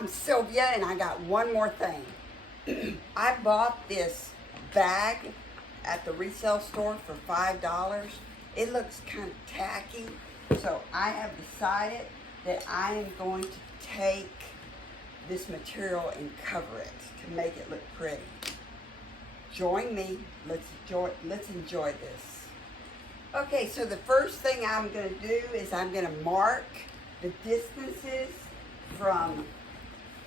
I'm Sylvia, and I got one more thing. I bought this bag at the resale store for $5. It looks kind of tacky, so I have decided that I am going to take this material and cover it to make it look pretty. Join me. Let's enjoy this. Okay, so the first thing I'm going to do is I'm going to mark the distances from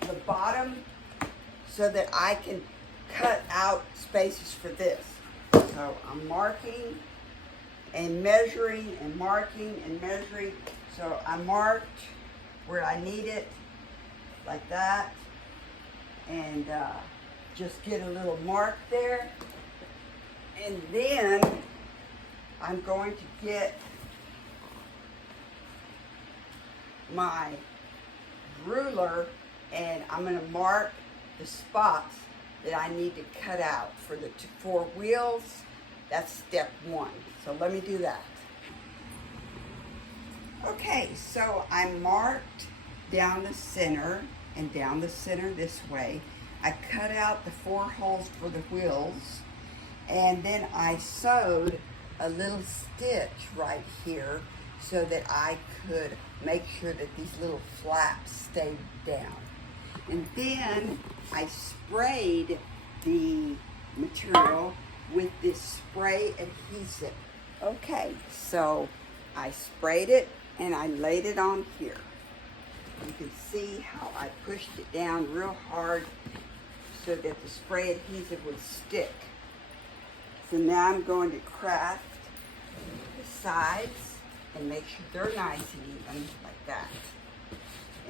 the bottom so that I can cut out spaces for this. So I'm marking and measuring and marking and measuring. So I marked where I need it like that, and just get a little mark there. And then I'm going to get my ruler and I'm going to mark the spots that I need to cut out for the 4 wheels. That's step 1. So let me do that. Okay, so I marked down the center and down the center this way. I cut out the 4 holes for the wheels, and then I sewed a little stitch right here so that I could make sure that these little flaps stayed down. And then I sprayed the material with this spray adhesive. Okay, so I sprayed it and I laid it on here. You can see how I pushed it down real hard so that the spray adhesive would stick. So now I'm going to craft the sides and make sure they're nice and even like that.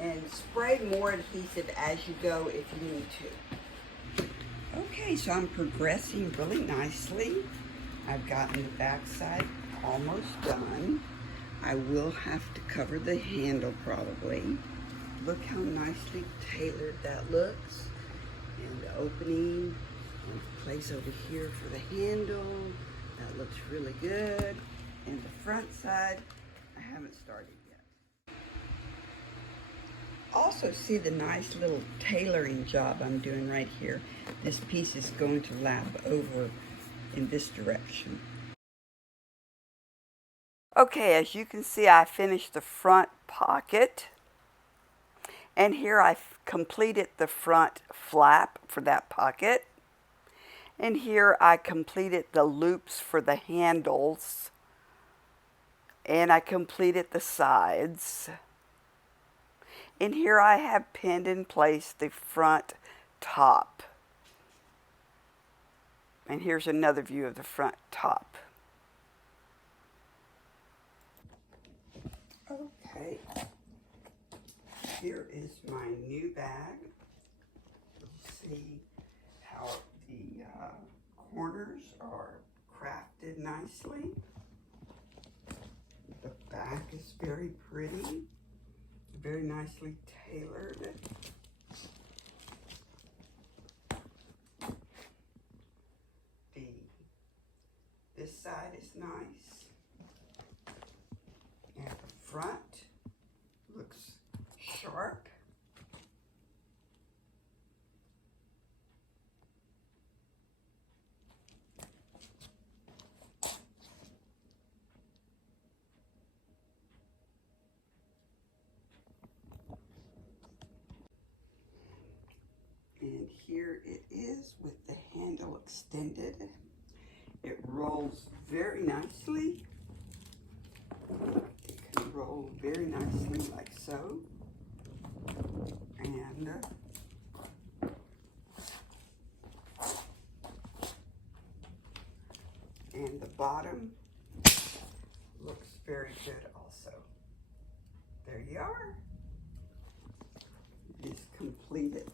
And spray more adhesive as you go if you need to. Okay, so I'm progressing really nicely. I've gotten the back side almost done. I will have to cover the handle probably. Look how nicely tailored that looks. And the opening, and the place over here for the handle, that looks really good. And the front side, I haven't started yet. Also see the nice little tailoring job I'm doing right here. This piece is going to lap over in this direction. Okay, as you can see, I finished the front pocket. And here I've completed the front flap for that pocket. And here I completed the loops for the handles. And I completed the sides. And here I have pinned in place the front top. And here's another view of the front top. Okay. Here is my new bag. You'll see how the corners are crafted nicely. The back is very pretty, very nicely tailored. This side is nice. And the front looks sharp. And here it is with the handle extended. It rolls very nicely. It can roll very nicely like so. And the bottom looks very good also. There you are. It is completed.